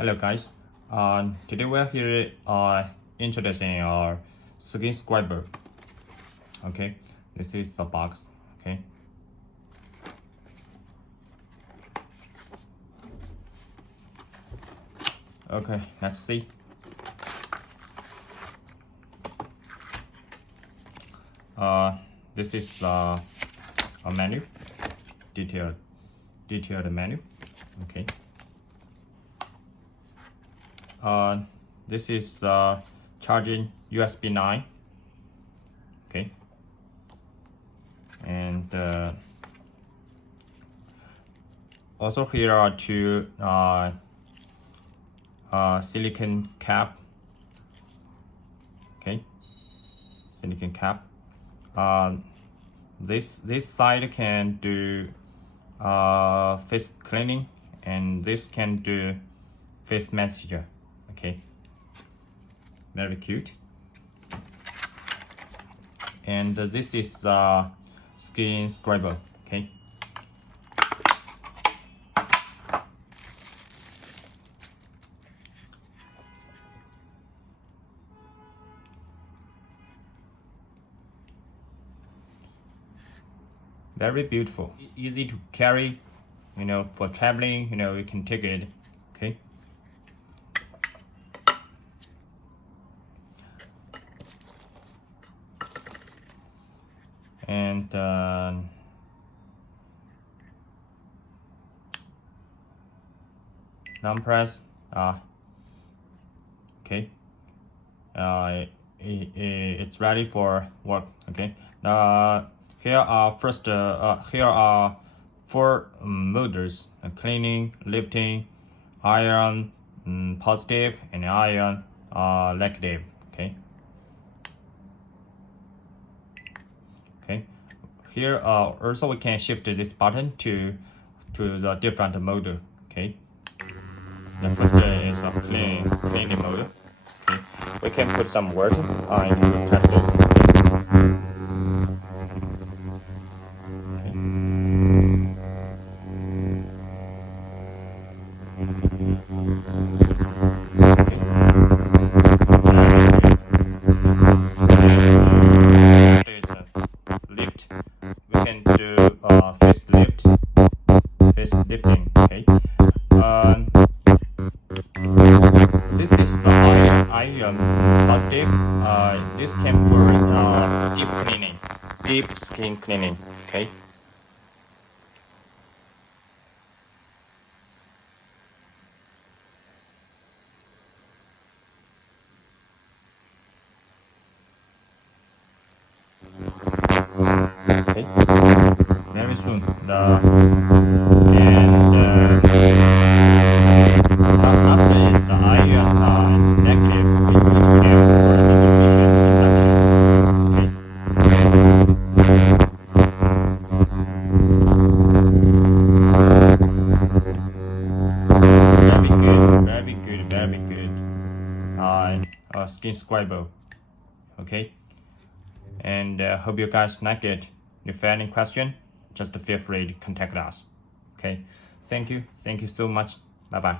Hello guys, today we're here introducing our skin scrubber. Okay, this is the box. Okay, let's see. This is a menu, detailed menu. Okay. This is charging USB 9. Okay. And also here are two silicone cap. Okay. Silicone cap. This side can do face cleaning, and this can do face massager. Okay, very cute. And this is skin scrubber. Okay. Very beautiful, easy to carry. For traveling, you can take it. Okay. And non-press. Okay. It's ready for work. Okay. Here are here are 4 modes: cleaning, lifting, iron positive, and iron negative. Okay. Here also we can shift this button to the different mode. Okay. The first is a cleaning mode. Okay. We can put some word into test it. Lift. We can do face lifting. Okay. This is iron positive. This can for deep cleaning, deep skin cleaning. Okay. Okay. Very soon. Last is the iron negative. Very good. Skin scrubber. Okay. And hope you guys like it. If you have any question, just feel free to contact us. Okay. Thank you so much. Bye bye.